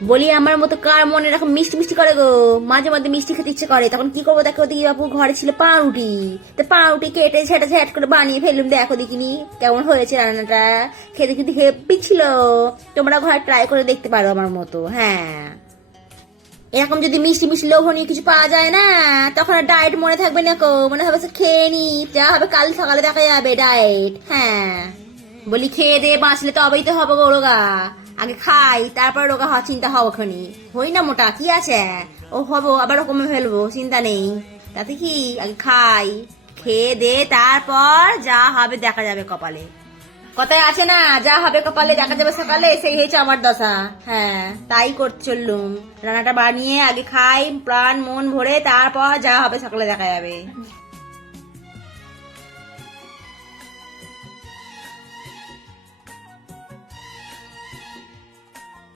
বলি আমার মতো কার মনে এরকম মিষ্টি মিষ্টি করে গো, মাঝে মধ্যে মিষ্টি খেতে ইচ্ছে করে, তখন কি করবো দেখো দেখি, বাপু ঘরে ছিল পাউরুটি, তো পাউরুটি কেটে ঝেঁটা ঝ্যাট করে বানিয়ে ফেললুম, দেখো দেখিনি কেমন হয়েছে রান্নাটা, খেতে কিন্তু হেব্বি ছিল। তোমরা ঘরে ট্রাই করে দেখতে পারো আমার মতো। হ্যাঁ, এরকম যদি মিষ্টি মিষ্টি লোভনীয় কিছু পাওয়া যায় না, তখন আর ডায়েট মনে থাকবে না কো, মনে হবে সে খেয়ে নি, যা হবে কাল সকালে দেখা যাবে ডায়েট। হ্যাঁ, বলি খেয়ে দিয়ে বাঁচলে তবেই তো হবে গো রোগা, আগে খাই তারপর রোগা হওয়ার চিন্তা হবো খানি, হই না মোটা কি আছে, ও হবো আবার কমে ফেলবো, চিন্তা নেই, তাতে কি, আগে খাই, খেয়ে দে তারপর যা হবে দেখা যাবে কপালে, কথায় আছে না, যা হবে কপালে দেখা যাবে সকালে, সেই হয়েছে আমার দশা। হ্যাঁ, তাই করতে চললুম, রান্নাটা বানিয়ে আগে খাই প্রাণ মন ভরে, তারপর যা হবে সকালে দেখা যাবে।